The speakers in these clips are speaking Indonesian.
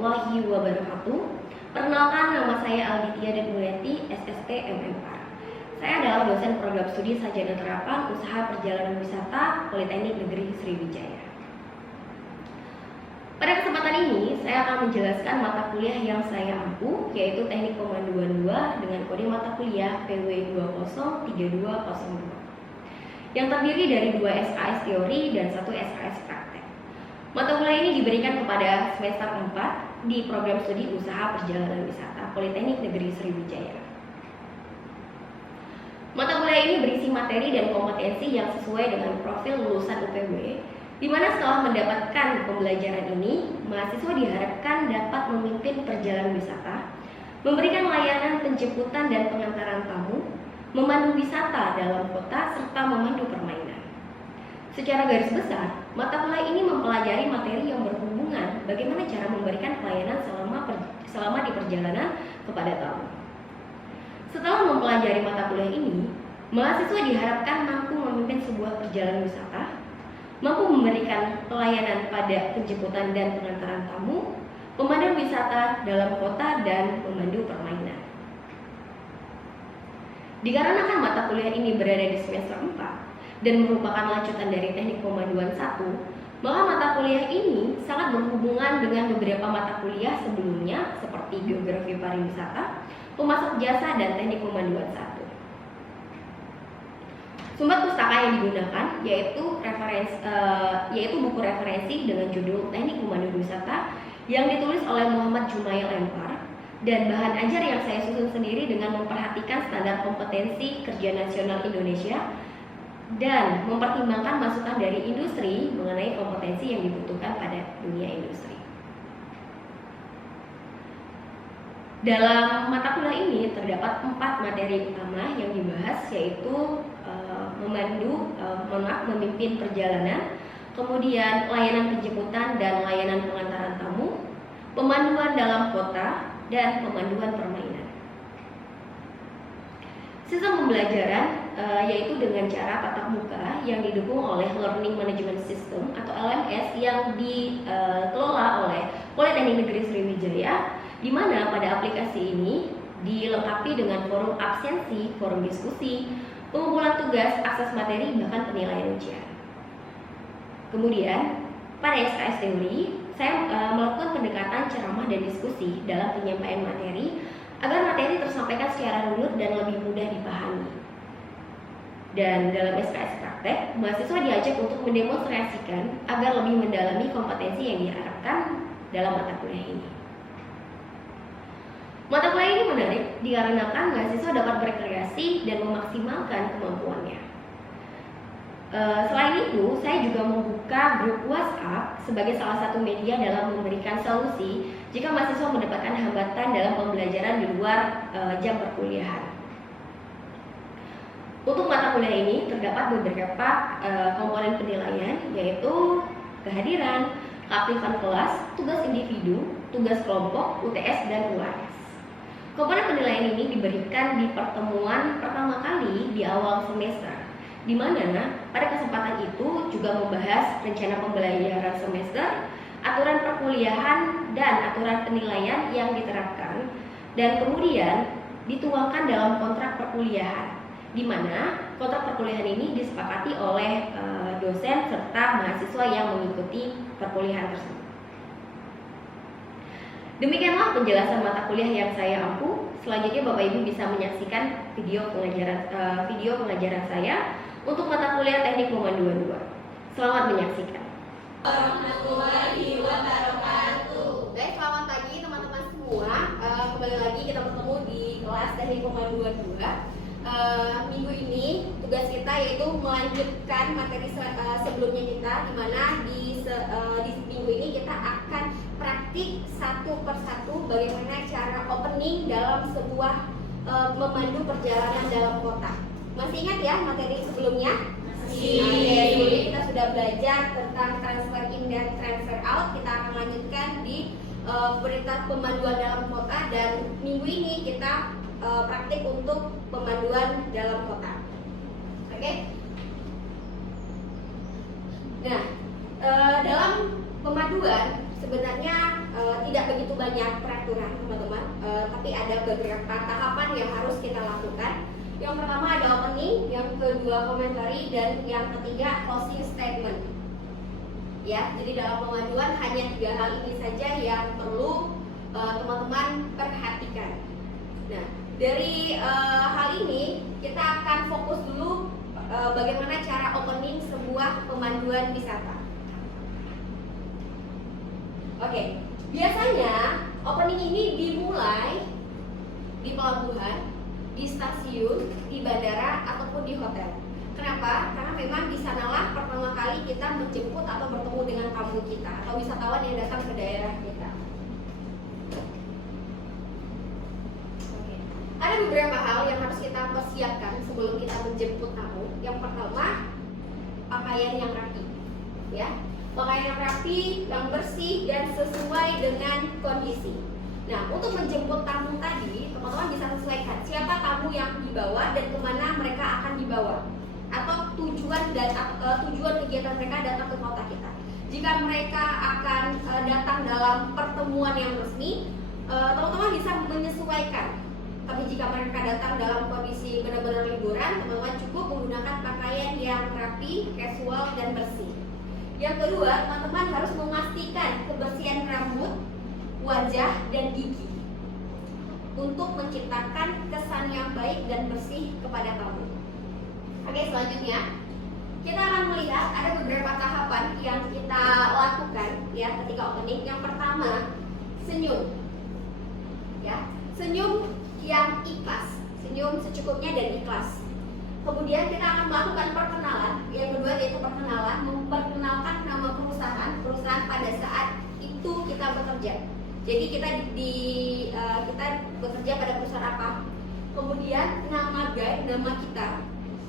warahmatullahi wabarakatuh. Perkenalkan, nama saya Aldithia Danmulyati, SST MMR. Saya adalah dosen program studi Sarjana Terapan Usaha Perjalanan Wisata Politeknik Negeri Sriwijaya. Pada kesempatan ini, saya akan menjelaskan mata kuliah yang saya ampu, yaitu Teknik Pemanduan 2 dengan kode mata kuliah PW203202, yang terdiri dari 2 SKS teori dan 1 SKS praktek. Mata kuliah ini diberikan kepada semester 4 di program studi Usaha Perjalanan Wisata Politeknik Negeri Sriwijaya. Mata kuliah ini berisi materi dan kompetensi yang sesuai dengan profil lulusan UPW, di mana setelah mendapatkan pembelajaran ini, mahasiswa diharapkan dapat memimpin perjalanan wisata, memberikan layanan penjemputan dan pengantaran tamu, memandu wisata dalam kota, serta memandu permainan. Secara garis besar, mata kuliah ini mempelajari materi yang berhubungan bagaimana cara memberikan pelayanan selama di perjalanan kepada tamu. Setelah mempelajari mata kuliah ini, mahasiswa diharapkan mampu memimpin sebuah perjalanan wisata, mampu memberikan pelayanan pada penjemputan dan pengantaran tamu, pemandu wisata dalam kota, dan memandu permainan. Dikarenakan mata kuliah ini berada di semester 4 dan merupakan lanjutan dari teknik pemanduan 1, maka mata kuliah ini sangat berhubungan dengan beberapa mata kuliah sebelumnya seperti geografi pariwisata, pemasok jasa, dan teknik pemanduan 1. Sumber pustaka yang digunakan yaitu buku referensi dengan judul Teknik Pemanduan Wisata yang ditulis oleh Muhammad Jumail Empar, dan bahan ajar yang saya susun sendiri dengan memperhatikan standar kompetensi kerja nasional Indonesia dan mempertimbangkan masukan dari industri mengenai kompetensi yang dibutuhkan pada dunia industri. Dalam mata kuliah ini terdapat 4 materi utama yang dibahas, yaitu memimpin perjalanan, kemudian layanan penjemputan dan layanan pengantaran tamu, pemanduan dalam kota, dan pemanduan permainan. Sistem pembelajaran yaitu dengan cara tatap muka yang didukung oleh Learning Management System atau LMS yang dikelola oleh Politeknik Negeri Sriwijaya, di mana pada aplikasi ini dilengkapi dengan forum absensi, forum diskusi, pengumpulan tugas, akses materi, bahkan penilaian ujian. Kemudian pada SKS teori, saya melakukan pendekatan ceramah dan diskusi dalam penyampaian materi agar materi tersampaikan secara runut dan lebih mudah dipahami. Dan dalam SKS praktek, mahasiswa diajak untuk mendemonstrasikan agar lebih mendalami kompetensi yang diharapkan dalam mata kuliah ini. Mata kuliah ini menarik dikarenakan mahasiswa dapat berkreasi dan memaksimalkan kemampuannya. Selain itu, saya juga membuka grup WhatsApp sebagai salah satu media dalam memberikan solusi jika mahasiswa mendapatkan hambatan dalam pembelajaran di luar jam perkuliahan. Untuk mata kuliah ini terdapat beberapa komponen penilaian, yaitu kehadiran, keaktifan kelas, tugas individu, tugas kelompok, UTS, dan UAS. Komponen penilaian ini diberikan di pertemuan pertama kali di awal semester, di mana pada kesempatan itu juga membahas rencana pembelajaran semester, aturan perkuliahan, dan aturan penilaian yang diterapkan, dan kemudian dituangkan dalam kontrak perkuliahan, di mana kontrak perkuliahan ini disepakati oleh dosen serta mahasiswa yang mengikuti perkuliahan tersebut. Demikianlah penjelasan mata kuliah yang saya ampu. Selanjutnya Bapak Ibu bisa menyaksikan video pengajaran saya untuk mata kuliah Teknik Pemanduan 2. Selamat menyaksikan. Warahmatullahi wabarakatuh. Baik, selamat pagi teman-teman semua. Kembali lagi kita bertemu di kelas Teknik Pemanduan 2. Minggu ini tugas kita yaitu melanjutkan materi sebelumnya kita, di mana di minggu ini kita akan praktik satu persatu bagaimana cara opening dalam sebuah memandu perjalanan dalam kota. Masih ingat ya materi sebelumnya? Masih. Sebelumnya kita sudah belajar tentang transfer in dan transfer out. Kita akan lanjutkan di berita pemanduan dalam kota, dan minggu ini kita praktik untuk pemanduan dalam kota. Oke? Nah, dalam pemanduan sebenarnya tidak begitu banyak peraturan teman-teman, tapi ada beberapa tahapan yang harus kita lakukan. Yang pertama ada opening, yang kedua commentary, dan yang ketiga closing statement. Ya, jadi dalam pengaduan hanya 3 hal ini saja yang perlu teman-teman perhatikan. Nah, dari hal ini kita akan fokus dulu bagaimana cara opening sebuah pemanduan wisata. Oke, biasanya opening ini dimulai di pelabuhan, di stasiun, di bandara, ataupun di hotel. Kenapa? Karena memang di sanalah pertama kali kita menjemput atau bertemu dengan tamu kita atau wisatawan yang datang ke daerah kita. Oke. Ada beberapa hal yang harus kita persiapkan sebelum kita menjemput tamu. Yang pertama, pakaian yang rapi, ya. Pakaian yang rapi, yang bersih dan sesuai dengan kondisi. Nah, untuk menjemput tamu tadi, teman-teman bisa sesuaikan siapa tamu yang dibawa dan kemana mereka akan dibawa, atau tujuan kegiatan mereka datang ke kota kita. Jika mereka akan datang dalam pertemuan yang resmi, teman-teman bisa menyesuaikan. Tapi jika mereka datang dalam kondisi benar-benar liburan, teman-teman cukup menggunakan pakaian yang rapi, casual dan bersih. Yang kedua, teman-teman harus memastikan kebersihan rambut, wajah, dan gigi untuk menciptakan kesan yang baik dan bersih kepada tamu. Oke, selanjutnya kita akan melihat ada beberapa tahapan yang kita lakukan ya ketika opening. Yang pertama, senyum. Ya, senyum yang ikhlas, senyum secukupnya dan ikhlas. Kemudian kita akan melakukan perkenalan. Yang kedua yaitu perkenalan, memperkenalkan nama perusahaan pada saat itu kita bekerja. Jadi kita kita bekerja pada perusahaan apa? Kemudian nama guide, nama kita.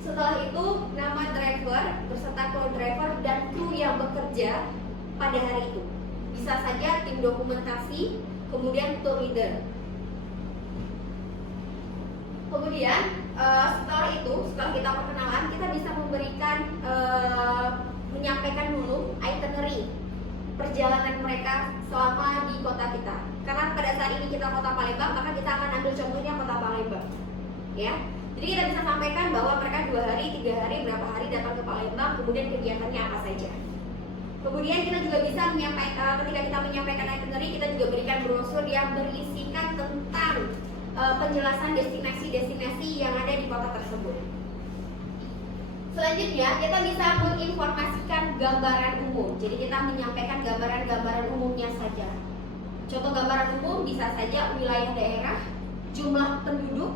Setelah itu nama driver beserta co-driver dan kru yang bekerja pada hari itu. Bisa saja tim dokumentasi, kemudian tour leader. Kemudian setelah kita perkenalan, kita bisa memberikan menyampaikan dulu itinerary perjalanan mereka selama di kota kita. Karena pada saat ini kita kota Palembang, maka kita akan ambil contohnya kota Palembang. Ya. Jadi kita bisa sampaikan bahwa mereka 2 hari, 3 hari, berapa hari datang ke Palembang, kemudian kegiatannya apa saja. Kemudian kita juga bisa menyampaikan, ketika kita menyampaikan itinerary, kita juga berikan brosur yang berisikan tentang penjelasan destinasi-destinasi yang ada di kota tersebut. Selanjutnya, kita bisa menginformasikan gambaran umum. Jadi kita menyampaikan gambaran-gambaran umumnya saja. Contoh gambaran umum bisa saja wilayah daerah, jumlah penduduk,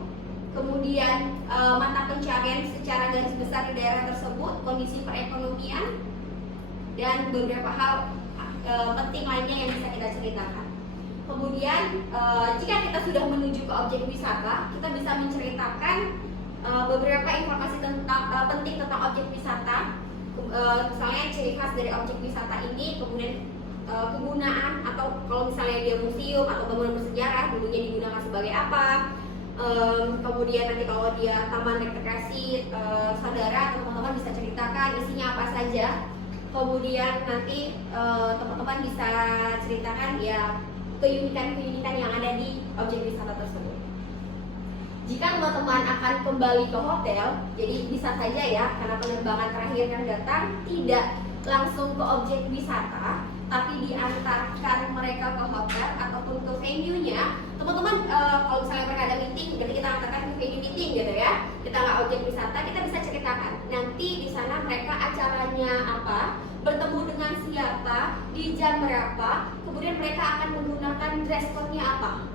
kemudian mata pencarian secara garis besar di daerah tersebut, kondisi perekonomian, dan beberapa hal penting lainnya yang bisa kita ceritakan. Kemudian jika kita sudah menuju ke objek wisata, kita bisa menceritakan beberapa informasi penting tentang objek wisata, misalnya ciri khas dari objek wisata ini, kemudian kegunaan atau kalau misalnya dia museum atau bangunan bersejarah dulunya digunakan sebagai apa, kemudian nanti kalau dia taman rekreasi saudara, teman-teman bisa ceritakan isinya apa saja. Kemudian nanti teman-teman bisa ceritakan ya keunikan-keunikan yang ada di objek wisata tersebut. Jika teman-teman akan kembali ke hotel, jadi bisa saja ya, karena penerbangan terakhir yang datang tidak langsung ke objek wisata, tapi diantarkan mereka ke hotel ataupun ke venue-nya. Teman-teman kalau misalnya mereka ada meeting, berarti kita antarkan ke venue meeting gitu ya. Kita nggak objek wisata, kita bisa ceritakan nanti di sana mereka acaranya apa, bertemu dengan siapa, di jam berapa, kemudian mereka akan menggunakan dress code-nya apa.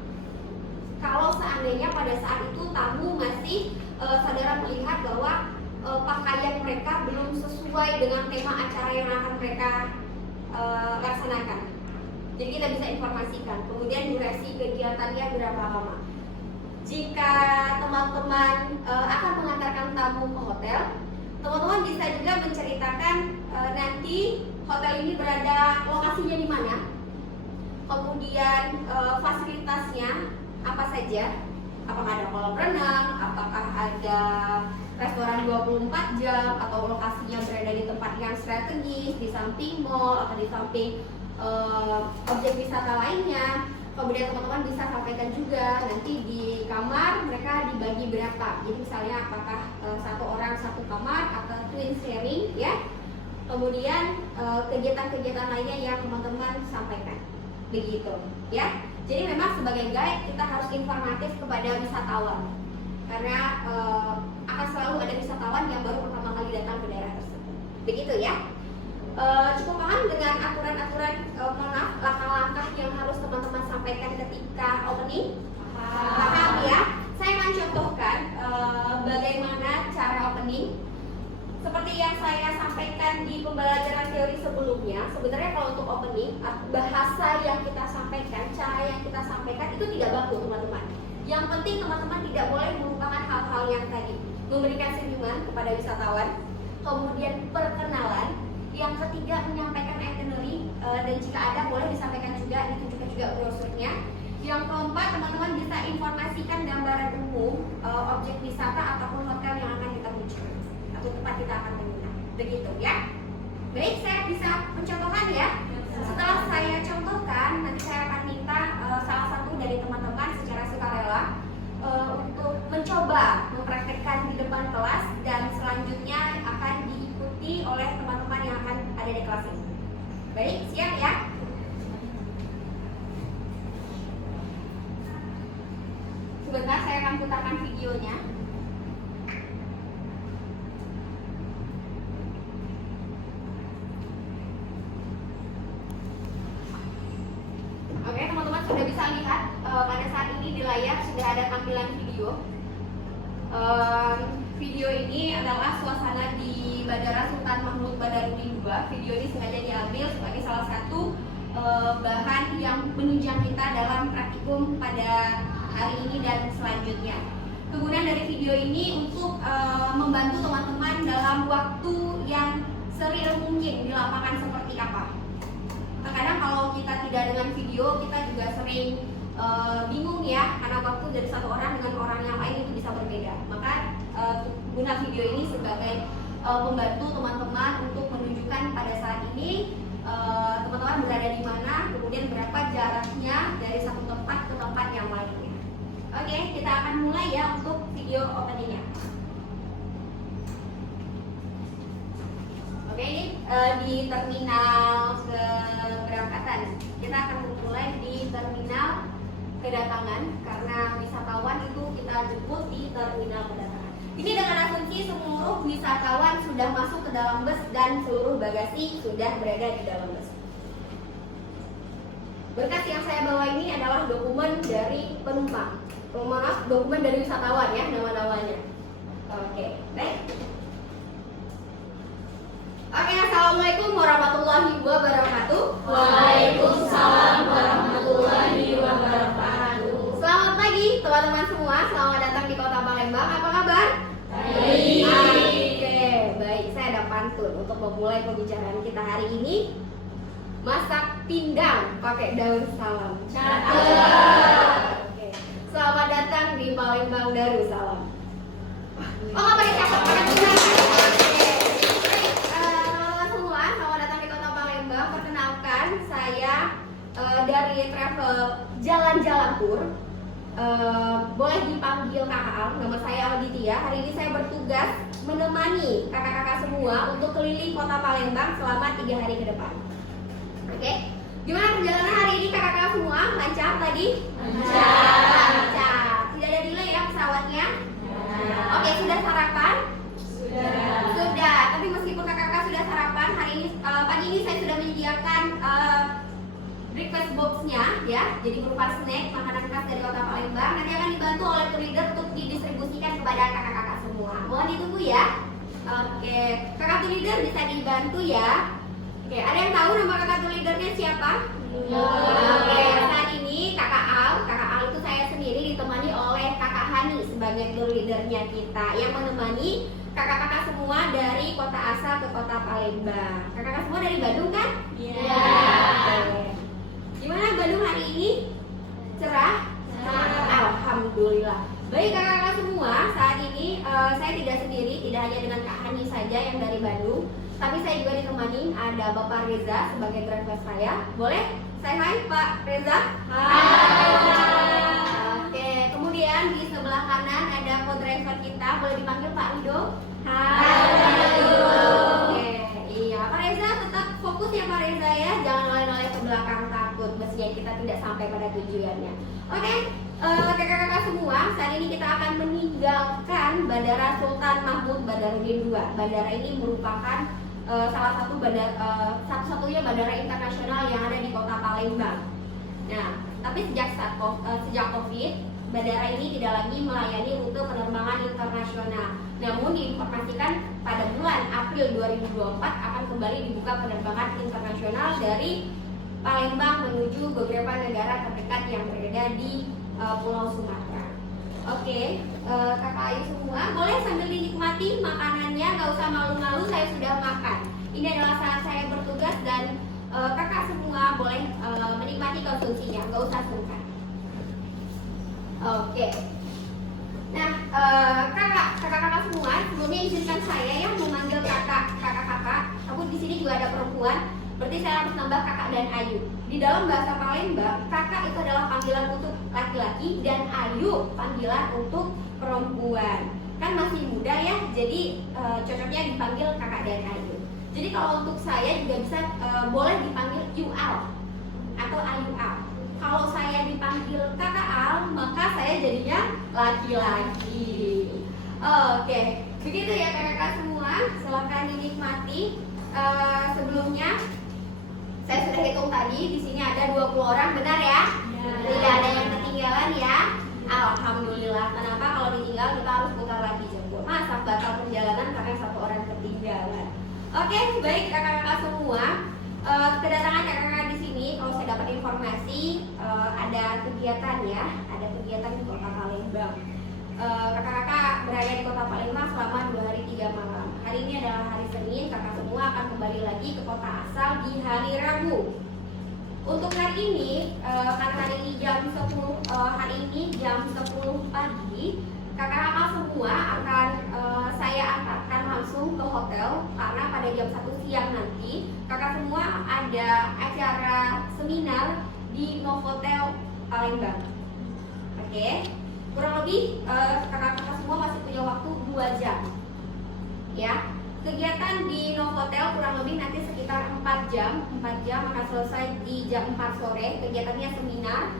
Kalau seandainya pada saat itu tamu masih saudara melihat bahwa pakaian mereka belum sesuai dengan tema acara yang akan mereka laksanakan, jadi kita bisa informasikan. Kemudian durasi kegiatannya berapa lama. Jika teman-teman akan mengantarkan tamu ke hotel, teman-teman bisa juga menceritakan nanti hotel ini berada lokasinya di mana, kemudian fasilitasnya apa saja, apakah ada kolam renang, apakah ada restoran 24 jam, atau lokasinya berada di tempat yang strategis, di samping mall atau di samping objek wisata lainnya. Kemudian teman-teman bisa sampaikan juga nanti di kamar mereka dibagi berapa. Jadi misalnya apakah satu orang satu kamar atau twin sharing ya. Kemudian kegiatan-kegiatan lainnya yang teman-teman sampaikan. Begitu ya. Jadi memang sebagai guide kita harus informatif kepada wisatawan. Karena akan selalu ada wisatawan yang baru pertama kali datang ke daerah tersebut. Begitu ya. Cukup paham dengan aturan-aturan langkah-langkah yang harus teman-teman sampaikan ketika opening? Paham ya? Saya akan contohkan bagaimana cara opening. Seperti yang saya sampaikan di pembelajaran teori sebelumnya, sebenarnya kalau untuk opening, bahasa yang kita sampaikan, cara yang kita sampaikan itu tidak baku teman-teman. Yang penting teman-teman tidak boleh melupakan hal-hal yang tadi. Memberikan senyuman kepada wisatawan, kemudian perkenalan, yang ketiga menyampaikan itinerary, dan jika ada boleh disampaikan juga, ditunjukkan juga brosurnya. Yang keempat teman-teman bisa informasikan gambaran umum objek wisata ataupun hotel yang akan kita tuju atau tempat kita akan menginap. Begitu ya. Baik, saya bisa mencontohkan ya. Setelah saya contohkan, nanti saya akan minta salah satu dari teman-teman secara sukarela untuk mencoba mempraktekkan di depan kelas dan selanjutnya akan diikuti oleh teman-teman yang akan ada di kelas ini. Baik, siap ya? Sebentar saya akan putarkan videonya. Oke, teman-teman sudah bisa lihat pada saat ini di layar sudah ada tampilan video. Video ini adalah suasana di Bandara Sultan Mahmud Badarudin II. Video ini sengaja diambil sebagai salah satu bahan yang menunjang kita dalam praktikum pada hari ini dan selanjutnya. Kemudian dari video ini untuk membantu teman-teman dalam waktu yang sereal mungkin di lapangan seperti apa. Terkadang kalau kita tidak dengan video, kita juga sering bingung ya, karena waktu dari satu orang dengan orang yang lain itu bisa berbeda. Maka guna video ini sebagai membantu teman-teman untuk menunjukkan pada saat ini teman-teman berada di mana, kemudian berapa jaraknya dari satu tempat ke tempat yang lainnya. Oke, kita akan mulai ya untuk video openingnya. Oke, ini di terminal keberangkatan. Kita akan mulai di terminal kedatangan karena wisatawan itu kita jemput di terminal kedatangan. Ini dengan asumsi seluruh wisatawan sudah masuk ke dalam bus dan seluruh bagasi sudah berada di dalam bus. Berkas yang saya bawa ini adalah dokumen dari penumpang. Maaf, dokumen dari wisatawan ya, nama-namanya. Oke, baik. Oke, assalamualaikum warahmatullahi wabarakatuh. Waalaikumsalam warahmatullahi wabarakatuh. Selamat pagi teman-teman semua, selamat datang di Kota Palembang. Apa kabar? Baik. Oke, baik. Saya ada pantun untuk memulai pembicaraan kita hari ini. Masak pindang pakai daun salam. Oke. Selamat datang di Palembang Darussalam. Oh, nggak pakai catat, pakai pindang. Perkenalkan, saya dari travel Jalan-Jalan Tour. Boleh dipanggil Kakak Al, nama saya Alditia. Hari ini saya bertugas menemani kakak-kakak semua untuk keliling kota Palembang selama 3 hari ke depan. Oke, gimana perjalanan hari ini kakak-kakak semua? Lancar tadi? Lancar. Tidak ada delay ya pesawatnya? Oke, sudah sarapan? Sudah. Tapi meskipun kakak-kakak sudah sarapan, hari ini pagi ini saya sudah menyediakan breakfast box-nya ya. Jadi berupa snack, makanan khas dari kota Palembang. Nanti akan dibantu oleh tour leader untuk didistribusikan kepada kakak-kakak semua. Mohon ditunggu ya. Oke, kakak tour leader bisa dibantu ya. Oke, ada yang tahu nama kakak tour leadernya siapa? Oke, saat ini kakak Al itu saya sendiri ditemani oleh kakak Hani sebagai tour leadernya kita yang menemani kakak-kakak semua dari kota asal ke kota Palembang. Kakak-kakak semua dari Bandung kan? Iya. Oke. Gimana Bandung hari ini? Cerah? Alhamdulillah. Baik kakak-kakak semua, saat ini saya tidak sendiri, tidak hanya dengan Kak Hani saja yang dari Bandung, tapi saya juga ditemani ada Bapak Reza sebagai driver saya. Boleh saya hai Pak Reza? Hai. Oke, kemudian di sebelah kanan ada co-driver kita, boleh dipanggil Pak Rido? Oke, iya Pak Reza tetap fokus ya Pak Reza ya, jangan noleh-noleh ke belakang takut mestinya kita tidak sampai pada tujuannya. Oke, kakak-kakak semua, saat ini kita akan meninggalkan Bandara Sultan Mahmud Badarudin II. Bandara ini merupakan salah satu satu-satunya bandara internasional yang ada di kota Palembang. Nah, tapi sejak COVID, bandara ini tidak lagi melayani rute penerbangan internasional. Namun diinformasikan pada bulan April 2024 akan kembali dibuka penerbangan internasional dari Palembang menuju beberapa negara terdekat yang berada di Pulau Sumatera. Oke, kakak ayu semua, boleh sambil dinikmati makanannya, gak usah malu-malu, saya sudah makan. Ini adalah saat saya bertugas dan kakak semua boleh menikmati konsumsinya, gak usah sungkan. Oke. Nah, kakak-kakak semua, sebelumnya izinkan saya yang memanggil kakak-kakak. Aku di sini juga ada perempuan, berarti saya harus nambah kakak dan ayu. Di dalam bahasa Palembang, kakak itu adalah panggilan untuk laki-laki dan ayu panggilan untuk perempuan. Kan masih muda ya, jadi cocoknya dipanggil kakak dan ayu. Jadi kalau untuk saya juga bisa boleh dipanggil you Al atau ayu Al. Kalau saya dipanggil kakak Al, maka saya jadinya laki-laki. Oke, begitu ya kakak-kakak semua. Silahkan dinikmati. Sebelumnya saya sudah hitung tadi, di sini ada 20 orang, benar ya? Tidak ada yang ketinggalan ya? Alhamdulillah. Kenapa kalau ditinggal kita harus putar lagi jemput? Masa batal perjalanan karena satu orang ketinggalan? Oke, baik kakak-kakak semua. Kedatangan kakak-kakak di sini, kalau saya dapat informasi, ada kegiatan ya, ada kegiatan di Kota Palembang. Kakak-kakak berada di Kota Palembang selama 2 hari 3 malam. Hari ini adalah hari Senin, kakak semua akan kembali lagi ke kota asal di hari Rabu. Untuk hari ini, karena hari ini jam 10 pagi, kakak-kakak semua akan saya angkatkan langsung ke hotel karena pada jam 1 siang nanti kakak semua ada acara seminar di Novotel Palembang. Oke, kurang lebih kakak-kakak semua masih punya waktu 2 jam. Ya, kegiatan di Novotel kurang lebih nanti sekitar 4 jam akan selesai di jam 4 sore. Kegiatannya seminar.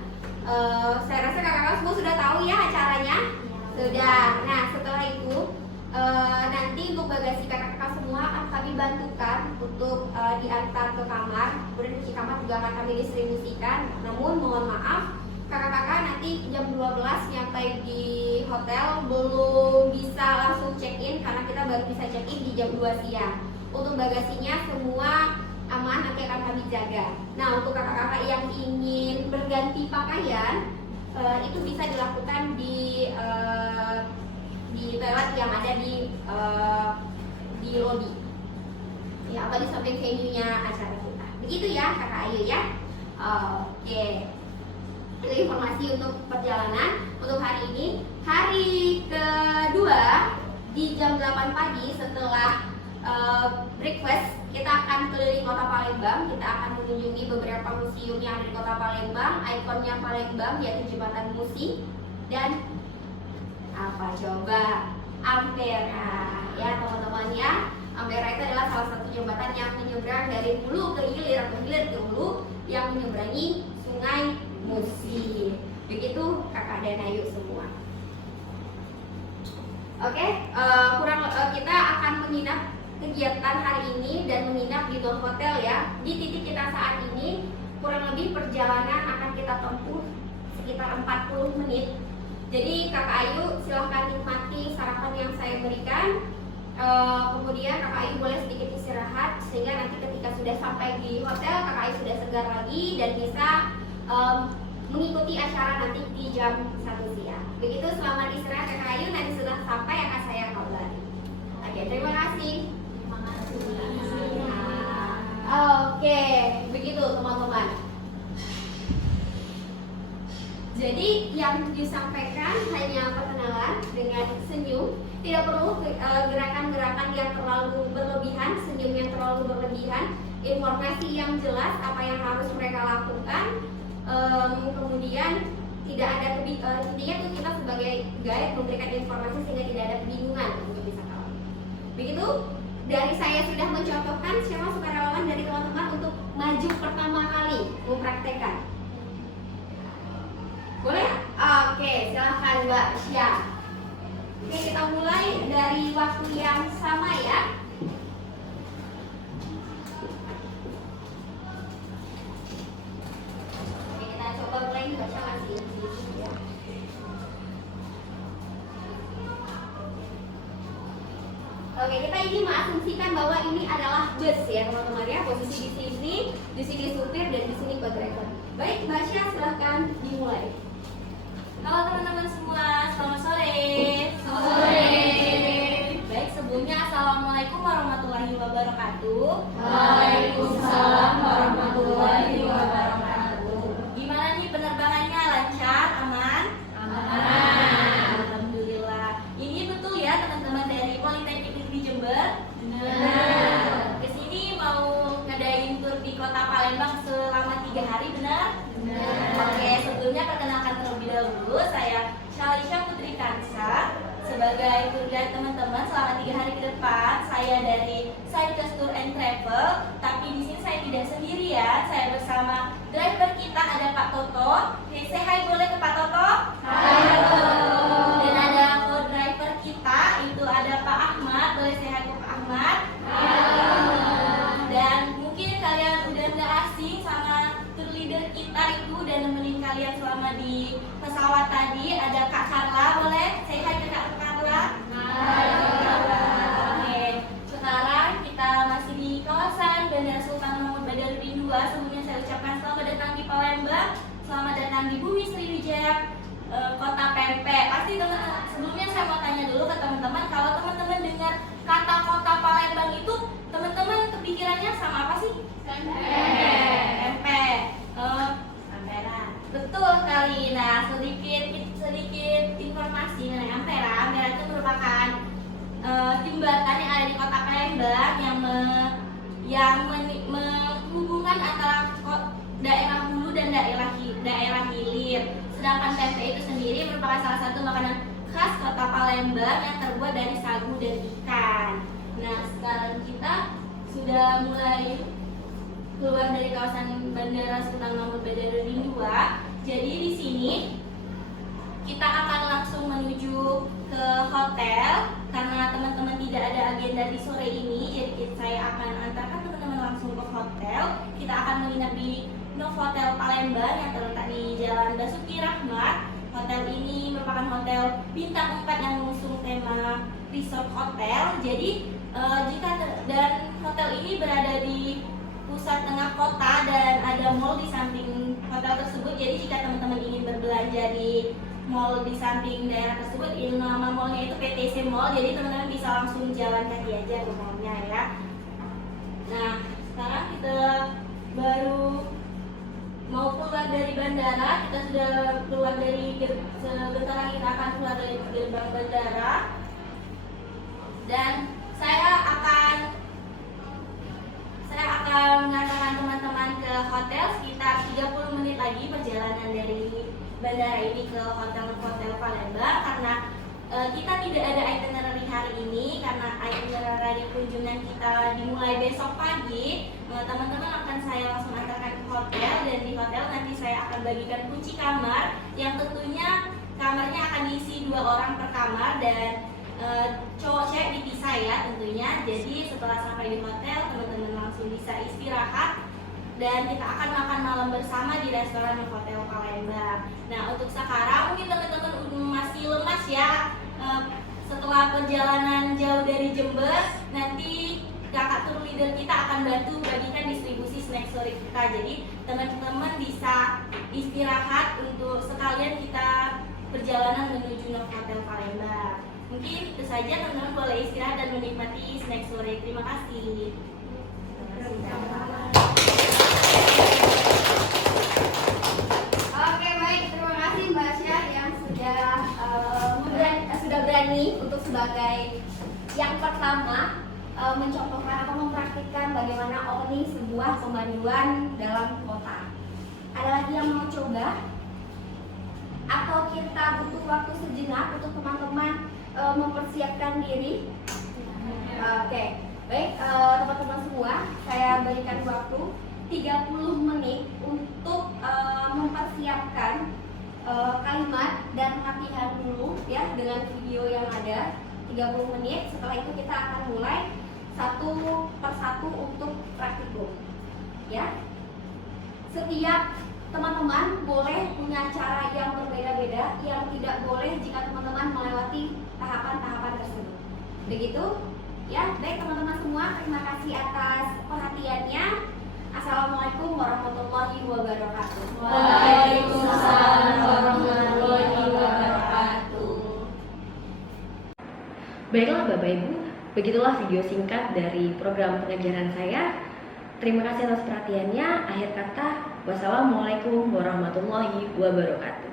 Saya rasa kakak-kakak semua sudah tahu ya acaranya. Sudah. Nah, setelah itu nanti untuk bagasi kakak-kakak semua akan kami bantukan untuk diantar ke kamar. Kemudian kunci kamar juga akan kami distribusikan. Namun mohon maaf, kakak-kakak nanti jam 12 nyampe di hotel belum bisa langsung check-in karena kita baru bisa check-in di jam 2 siang. Untuk bagasinya semua aman, nanti akan kami jaga. Nah, untuk kakak-kakak yang ingin berganti pakaian, itu bisa dilakukan di toilet yang ada di lobby. Ya, apa di samping venue-nya acara kita. Begitu ya, kakak Ayu ya. Oke. Itu informasi untuk perjalanan untuk hari ini. Hari kedua di jam 8 pagi setelah breakfast kita akan keliling kota Palembang. Kita akan mengunjungi beberapa museum yang ada di kota Palembang. Ikonnya Palembang yaitu Jembatan Musi dan apa coba? Ampera. Ya teman-teman ya. Ampera itu adalah salah satu jembatan yang menyeberang dari hulu ke hilir atau hilir ke hulu yang menyeberangi Sungai Musi. Begitu kakak dan Ayu semua. Oke, kita akan menginap kegiatan hari ini dan menginap di Novotel ya. Di titik kita saat ini kurang lebih perjalanan akan kita tempuh sekitar 40 menit. Jadi kakak Ayu silahkan nikmati sarapan yang saya berikan. Kemudian kakak Ayu boleh sedikit istirahat sehingga nanti ketika sudah sampai di hotel kakak Ayu sudah segar lagi dan bisa mengikuti acara nanti di jam 1 siang. Begitu, selamat istirahat kakak Ayu, nanti sudah sampai akan saya kabari. Oke, terima kasih. Oke, begitu teman-teman. Jadi yang yang disampaikan hanya perkenalan dengan senyum. Tidak perlu gerakan-gerakan yang terlalu berlebihan, senyum yang terlalu berlebihan. Informasi yang jelas apa yang harus mereka lakukan. Kemudian tidak ada intinya tuh kita sebagai guide memberikan informasi sehingga tidak ada kebingungan untuk wisatawan. Begitu dari saya sudah mencontohkan. Siapa sukarelawan dari teman-teman untuk maju pertama kali mempraktekkan? Boleh? Oke, silahkan Mbak Syah. Oke, kita mulai dari waktu yang sama ya. Oke, kita coba mulai. Mbak Syah masih di sini ya. Oke, kita ini mengasumsikan bahwa ini adalah bus ya teman-teman ya. Posisi di sini supir dan di sini co-driver. Baik, Mbak Syah silahkan dimulai. Halo teman-teman semua, selamat sore. Selamat sore. Baik, sebelumnya Assalamualaikum warahmatullahi wabarakatuh. Waalaikumsalam warahmatullahi wabarakatuh. Gimana nih penerbangannya, lancar, aman? Aman. Alhamdulillah. Ini betul ya teman-teman dari Politeknik Negeri Jember? Benar. Kesini mau ngadain tur di Kota Palembang selama 3 hari, benar? Oke, sebelumnya perkenalkan terlebih dahulu, saya Shalisha Putri Kansa sebagai tour guide teman-teman selama 3 hari ke depan. Saya dari Sidecast Tour and Travel, tapi di sini saya tidak sendiri ya. Saya bersama driver kita ada Pak Toto. Say hi boleh ke Pak Toto? Halo. Dan ada co-driver kita itu ada Pak Ahmad. Boleh say hi ke Pak Ahmad? Halo. Dan mungkin kalian udah nggak asing sama tour leader kita itu dan nemenin kalian selama di pesawat tadi. Ada Kak Carla, boleh say hi ke Kak Carla? Oke, sekarang kita masih di kawasan Bandara Sultan Mahmud Badarudin II. Sebelumnya saya ucapkan selamat datang di Palembang, selamat datang di Bumi Sriwijaya, Kota Pempek. Pasti teman-teman, sebelumnya saya mau tanya dulu ke teman-teman, kalau teman-teman dengar kata Kota Palembang itu, teman-teman kepikirannya sama apa sih? Pempek. Ampera. Betul sekali. Nah, sedikit informasi mengenai Ampera. Ampera itu merupakan jembatan yang ada di Kota Palembang yang menghubungkan antara daerah hulu dan daerah hilir. Sedangkan pempek itu sendiri merupakan salah satu makanan khas Kota Palembang yang terbuat dari sagu dan ikan. Nah, sekarang kita sudah mulai keluar dari kawasan Bandara Sultan Mahmud Badarudin II. Jadi di sini kita akan langsung menuju ke hotel karena teman-teman tidak ada agenda di sore ini. Jadi saya akan antarkan teman-teman langsung ke hotel. Kita akan menginap di Novotel Palembang yang terletak di Jalan Basuki Rahmat. Hotel ini merupakan hotel bintang 4 yang mengusung tema resort hotel. Jadi dan hotel ini berada di pusat tengah kota dan ada mall di samping hotel tersebut. Jadi jika teman-teman ingin berbelanja di mall di samping daerah tersebut, nama mallnya itu PTC Mall. Jadi teman-teman bisa langsung jalan kaki aja ke mallnya ya. Nah, sekarang kita baru mau keluar dari bandara. Kita sudah keluar dari sebentar lagi kita akan keluar dari gerbang bandara. Dan saya akan mengantarkan teman-teman ke hotel sekitar 30 menit lagi perjalanan dari bandara ini ke hotel Palembang karena kita tidak ada itinerary hari ini karena itinerary kunjungan kita dimulai besok pagi. Teman-teman akan saya langsung antarkan ke hotel dan di hotel nanti saya akan bagikan kunci kamar yang tentunya kamarnya akan diisi 2 orang per kamar dan cowok cewek dipisah ya tentunya. Jadi setelah sampai di hotel teman-teman langsung bisa istirahat dan kita akan makan malam bersama di restoran Hotel Palembang. Nah, untuk sekarang mungkin teman-teman masih lemas ya setelah perjalanan jauh dari Jember. Nanti kakak tour leader kita akan bantu bagikan distribusi snack sore kita. Jadi teman-teman bisa istirahat untuk sekalian kita perjalanan menuju Novotel Palembang. Mungkin itu saja, teman-teman boleh istirahat dan menikmati snack sore. Terima kasih. Oke, baik, terima kasih Mbak Syah yang mempraktikkan bagaimana opening sebuah pemanduan dalam kota. Ada lagi yang mau coba? Atau kita butuh waktu sejenak untuk teman-teman mempersiapkan diri? Oke, baik teman-teman semua, saya berikan waktu 30 menit untuk mempersiapkan kalimat dan latihan dulu ya dengan video yang ada 30 menit. Setelah itu kita akan mulai satu persatu untuk praktikum ya. Setiap teman-teman boleh punya cara yang berbeda-beda, yang tidak boleh jika teman-teman melewati tahapan-tahapan tersebut. Begitu ya. Baik teman-teman semua, terima kasih atas perhatiannya. Assalamualaikum warahmatullahi wabarakatuh. Waalaikumsalam warahmatullahi wabarakatuh. Baiklah Bapak Ibu, begitulah video singkat dari program pengajaran saya. Terima kasih atas perhatiannya. Akhir kata, wassalamualaikum warahmatullahi wabarakatuh.